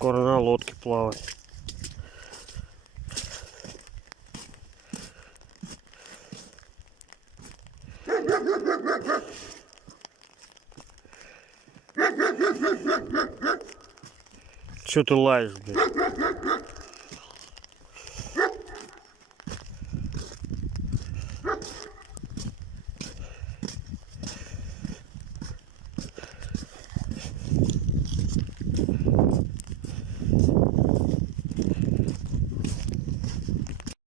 Скоро на лодке плавать. Чё ты лаешь, блядь?